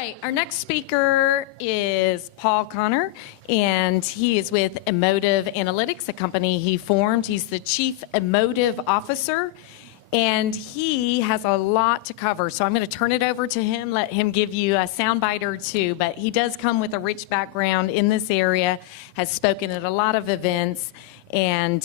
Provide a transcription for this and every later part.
right, our next speaker is Paul Connor, and he is with Emotive Analytics, a company he formed. He's the Chief Emotive Officer, and he has a lot to cover. So I'm going to turn it over to him, let him give you a soundbite or two. But he does come with a rich background in this area, has spoken at a lot of events, and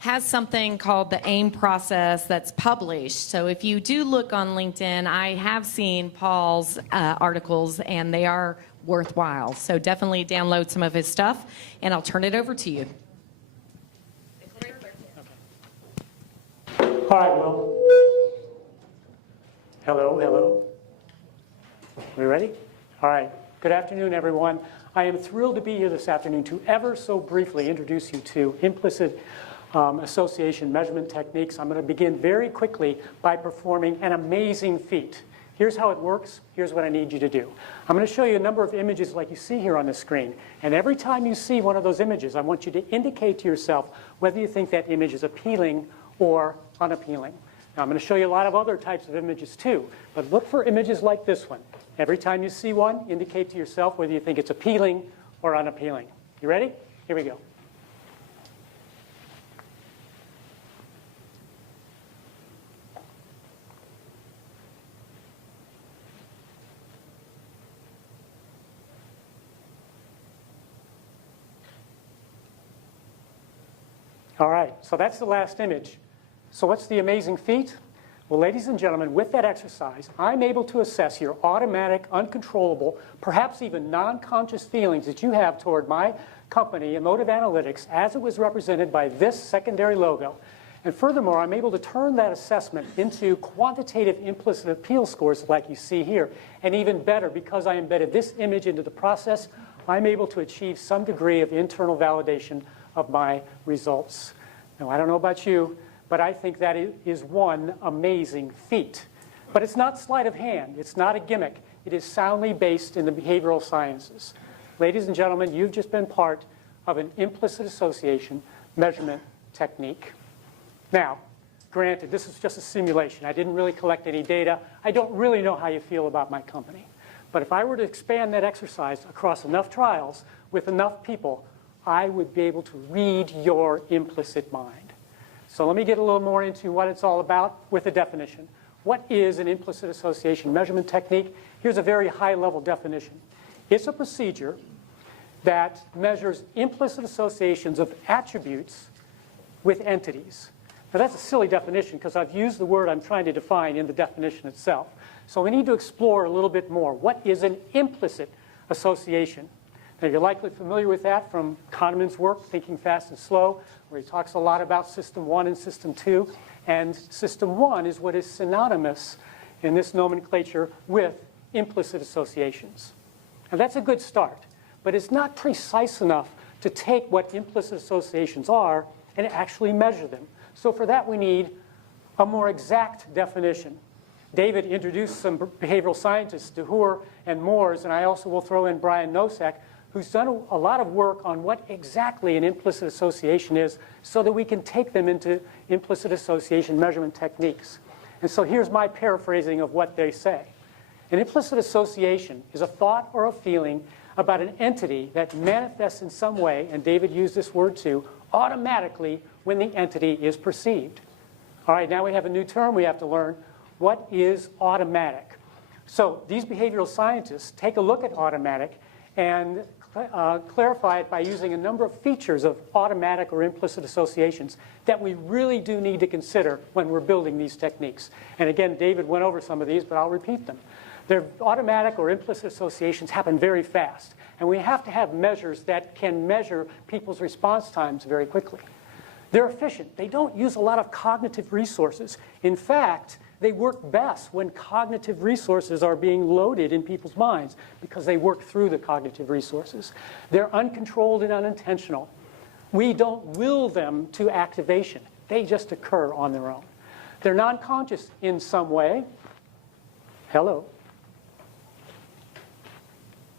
has something called the AIM process that's published. So if you do look on LinkedIn, I have seen Paul's articles, and they are worthwhile. So definitely download some of his stuff, and I'll turn it over to you. All right, well, hello. We ready? All right. Good afternoon, everyone. I am thrilled to be here this afternoon to ever so briefly introduce you to implicit association measurement techniques. I'm going to begin very quickly by performing an amazing feat. Here's how it works. Here's what I need you to do. I'm going to show you a number of images like you see here on the screen. And every time you see one of those images, I want you to indicate to yourself whether you think that image is appealing or unappealing. Now, I'm going to show you a lot of other types of images too, but look for images like this one. Every time you see one, indicate to yourself whether you think it's appealing or unappealing. You ready? Here we go. All right, so that's the last image. So what's the amazing feat? Well, ladies and gentlemen, with that exercise, I'm able to assess your automatic, uncontrollable, perhaps even non-conscious feelings that you have toward my company, Emotive Analytics, as it was represented by this secondary logo. And furthermore, I'm able to turn that assessment into quantitative implicit appeal scores like you see here. And even better, because I embedded this image into the process, I'm able to achieve some degree of internal validation of my results. Now, I don't know about you, but I think that is one amazing feat. But it's not sleight of hand. It's not a gimmick. It is soundly based in the behavioral sciences. Ladies and gentlemen, you've just been part of an implicit association measurement technique. Now, granted, this is just a simulation. I didn't really collect any data. I don't really know how you feel about my company. But if I were to expand that exercise across enough trials with enough people, I would be able to read your implicit mind. So let me get a little more into what it's all about with a definition. What is an implicit association measurement technique? Here's a very high-level definition. It's a procedure that measures implicit associations of attributes with entities. Now, that's a silly definition because I've used the word I'm trying to define in the definition itself. So we need to explore a little bit more. What is an implicit association? Now, you're likely familiar with that from Kahneman's work, Thinking Fast and Slow, where he talks a lot about System 1 and System 2. And System 1 is what is synonymous in this nomenclature with implicit associations. And that's a good start, but it's not precise enough to take what implicit associations are and actually measure them. So for that, we need a more exact definition. David introduced some behavioral scientists, DeHoor and Moores, and I also will throw in Brian Nosek, who's done a lot of work on what exactly an implicit association is so that we can take them into implicit association measurement techniques. And so here's my paraphrasing of what they say. An implicit association is a thought or a feeling about an entity that manifests in some way, and David used this word too, automatically when the entity is perceived. All right, now we have a new term we have to learn. What is automatic? So these behavioral scientists take a look at automatic and clarify it by using a number of features of automatic or implicit associations that we really do need to consider when we're building these techniques. And again, David went over some of these, but I'll repeat them. Their automatic or implicit associations happen very fast, and we have to have measures that can measure people's response times very quickly. They're efficient. They don't use a lot of cognitive resources. In fact, they work best when cognitive resources are being loaded in people's minds because they work through the cognitive resources. They're uncontrolled and unintentional. We don't will them to activation. They just occur on their own. They're non-conscious in some way. Hello.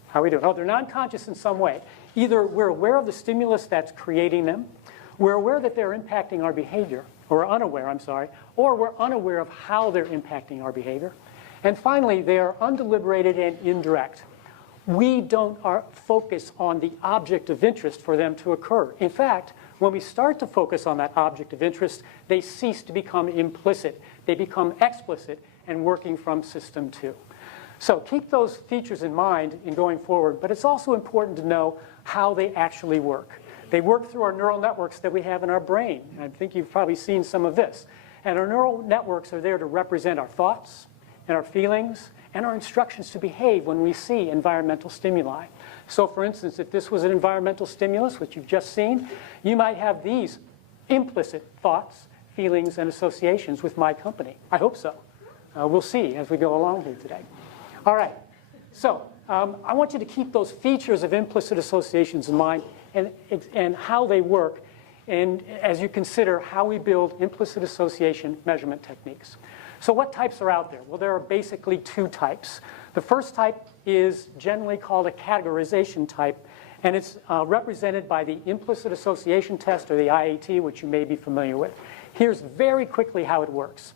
How are we doing? Oh, they're non-conscious in some way. Either we're aware of the stimulus that's creating them, we're aware that they're impacting our behavior, or unaware, I'm sorry, or we're unaware of how they're impacting our behavior. And finally, they are undeliberated and indirect. We don't focus on the object of interest for them to occur. In fact, when we start to focus on that object of interest, they cease to become implicit. They become explicit and working from system 2. So keep those features in mind in going forward, but it's also important to know how they actually work. They work through our neural networks that we have in our brain. I think you've probably seen some of this. And our neural networks are there to represent our thoughts and our feelings and our instructions to behave when we see environmental stimuli. So for instance, if this was an environmental stimulus, which you've just seen, you might have these implicit thoughts, feelings, and associations with my company. I hope so. We'll see as we go along here today. All right, so I want you to keep those features of implicit associations in mind and how they work, and as you consider how we build implicit association measurement techniques. So what types are out there? Well, there are basically 2 types. The first type is generally called a categorization type, and it's represented by the implicit association test, or the IAT, which you may be familiar with. Here's very quickly how it works.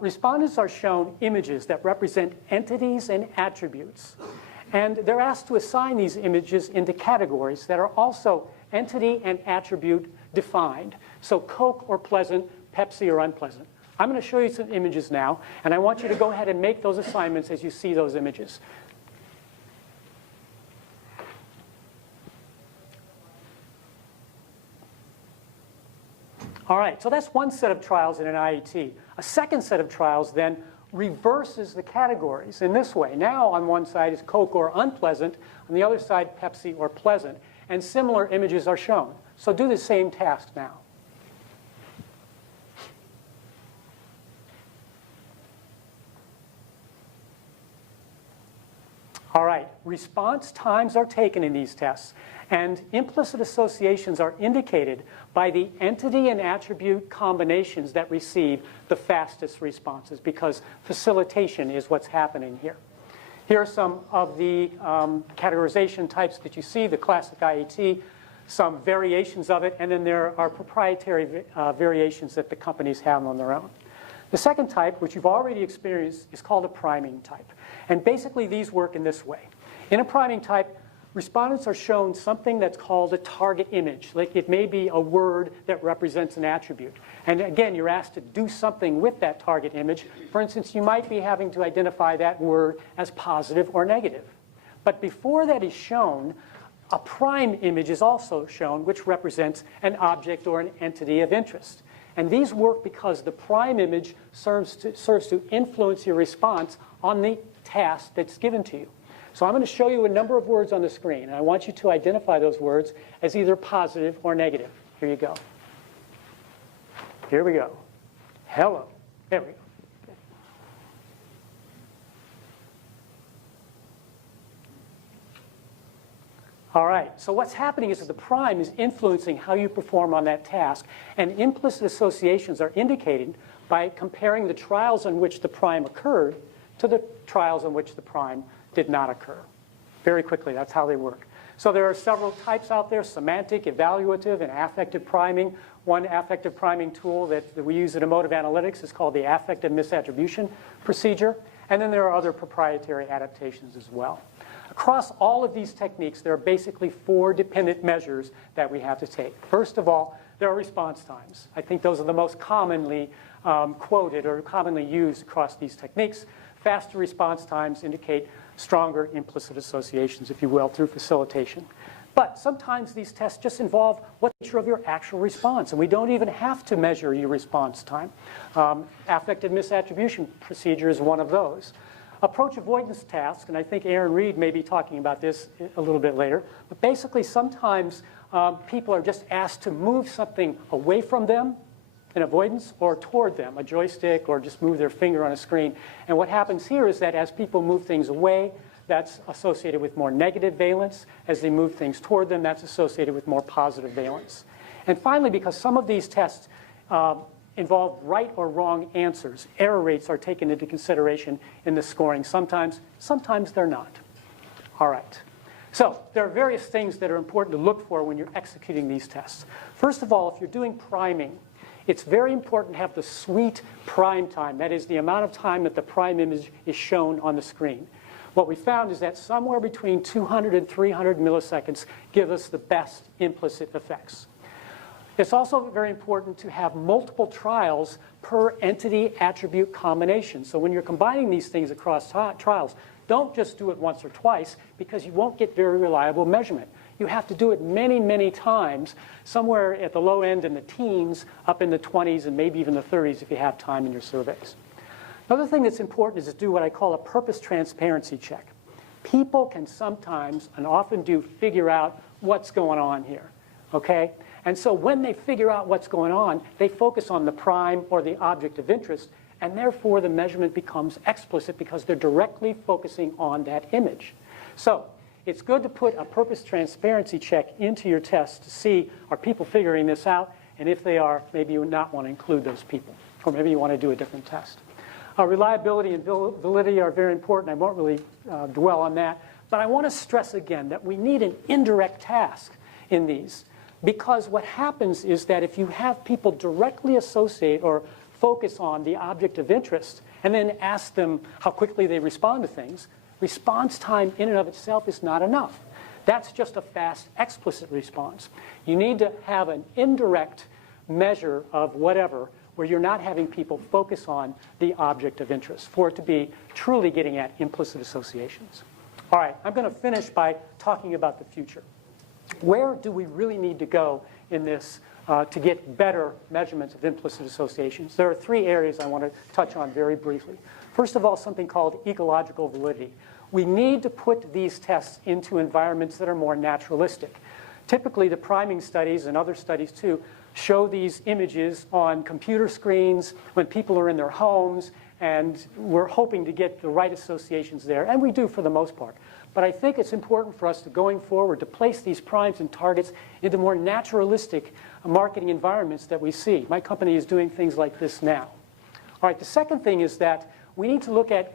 Respondents are shown images that represent entities and attributes. And they're asked to assign these images into categories that are also entity and attribute defined. So Coke or pleasant, Pepsi or unpleasant. I'm going to show you some images now, and I want you to go ahead and make those assignments as you see those images. All right, so that's one set of trials in an IET. A second set of trials then reverses the categories in this way. Now on one side is Coke or unpleasant, on the other side Pepsi or pleasant, and similar images are shown. So do the same task now. All right, response times are taken in these tests, and implicit associations are indicated by the entity and attribute combinations that receive the fastest responses, because facilitation is what's happening here. Here are some of the categorization types that you see, the classic IET, some variations of it, and then there are proprietary variations that the companies have on their own. The second type, which you've already experienced, is called a priming type. And basically these work in this way. In a priming type, respondents are shown something that's called a target image. Like it may be a word that represents an attribute. And again, you're asked to do something with that target image. For instance, you might be having to identify that word as positive or negative. But before that is shown, a prime image is also shown, which represents an object or an entity of interest. And these work because the prime image serves to influence your response on the task that's given to you. So I'm going to show you a number of words on the screen, and I want you to identify those words as either positive or negative. Here you go. Here we go. Hello. There we go. All right, so what's happening is that the prime is influencing how you perform on that task, and implicit associations are indicated by comparing the trials in which the prime occurred to the trials in which the prime did not occur. Very quickly, that's how they work. So there are several types out there: semantic, evaluative, and affective priming. One affective priming tool that we use at Emotive Analytics is called the affective misattribution procedure. And then there are other proprietary adaptations as well. Across all of these techniques, there are basically 4 dependent measures that we have to take. First of all, there are response times. I think those are the most commonly quoted or commonly used across these techniques. Faster response times indicate stronger implicit associations, if you will, through facilitation. But sometimes these tests just involve what's the nature of your actual response, and we don't even have to measure your response time. Affective misattribution procedure is one of those. Approach avoidance tasks, and I think Aaron Reed may be talking about this a little bit later, but basically sometimes people are just asked to move something away from them in avoidance or toward them, a joystick, or just move their finger on a screen. And what happens here is that as people move things away, that's associated with more negative valence. As they move things toward them, that's associated with more positive valence. And finally, because some of these tests involve right or wrong answers, error rates are taken into consideration in the scoring sometimes. Sometimes they're not. All right. So there are various things that are important to look for when you're executing these tests. First of all, if you're doing priming, it's very important to have the sweet prime time. That is the amount of time that the prime image is shown on the screen. What we found is that somewhere between 200 and 300 milliseconds give us the best implicit effects. It's also very important to have multiple trials per entity attribute combination. So when you're combining these things across trials, don't just do it once or twice because you won't get very reliable measurement. You have to do it many, many times, somewhere at the low end in the teens, up in the 20s, and maybe even the 30s if you have time in your surveys. Another thing that's important is to do what I call a purpose transparency check. People can sometimes, and often do, figure out what's going on here, okay? And so when they figure out what's going on, they focus on the prime or the object of interest, and therefore the measurement becomes explicit because they're directly focusing on that image. So it's good to put a purpose transparency check into your test to see, are people figuring this out? And if they are, maybe you would not want to include those people, or maybe you want to do a different test. Reliability and validity are very important. I won't really dwell on that. But I want to stress again that we need an indirect task in these. Because what happens is that if you have people directly associate or focus on the object of interest and then ask them how quickly they respond to things, response time in and of itself is not enough. That's just a fast, explicit response. You need to have an indirect measure of whatever where you're not having people focus on the object of interest for it to be truly getting at implicit associations. All right, I'm going to finish by talking about the future. Where do we really need to go in this to get better measurements of implicit associations? There are three areas I want to touch on very briefly. First of all, something called ecological validity. We need to put these tests into environments that are more naturalistic. Typically, the priming studies and other studies too show these images on computer screens when people are in their homes, and we're hoping to get the right associations there, and we do for the most part. But I think it's important for us to, going forward, to place these primes and targets into more naturalistic marketing environments that we see. My company is doing things like this now. All right, the second thing is that we need to look at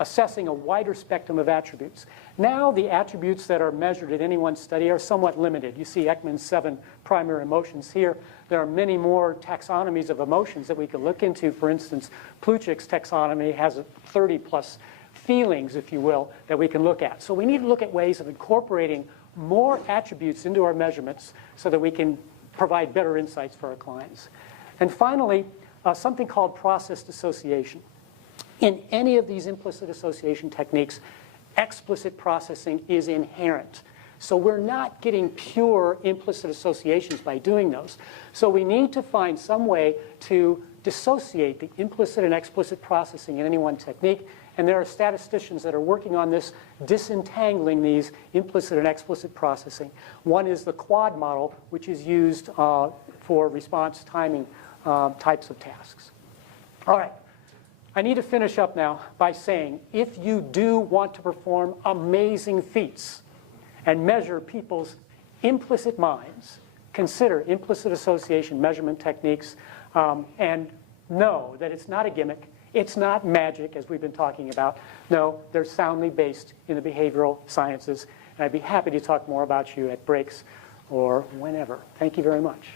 assessing a wider spectrum of attributes. Now the attributes that are measured in any one study are somewhat limited. You see Ekman's 7 primary emotions here. There are many more taxonomies of emotions that we could look into. For instance, Plutchik's taxonomy has 30-plus feelings, if you will, that we can look at. So we need to look at ways of incorporating more attributes into our measurements so that we can provide better insights for our clients. And finally, something called processed association. In any of these implicit association techniques, explicit processing is inherent. So we're not getting pure implicit associations by doing those. So we need to find some way to dissociate the implicit and explicit processing in any one technique. And there are statisticians that are working on this, disentangling these implicit and explicit processing. One is the quad model, which is used for response timing types of tasks. All right. I need to finish up now by saying, if you do want to perform amazing feats and measure people's implicit minds, consider implicit association measurement techniques and know that it's not a gimmick, it's not magic, as we've been talking about. No, they're soundly based in the behavioral sciences, and I'd be happy to talk more about you at breaks or whenever. Thank you very much.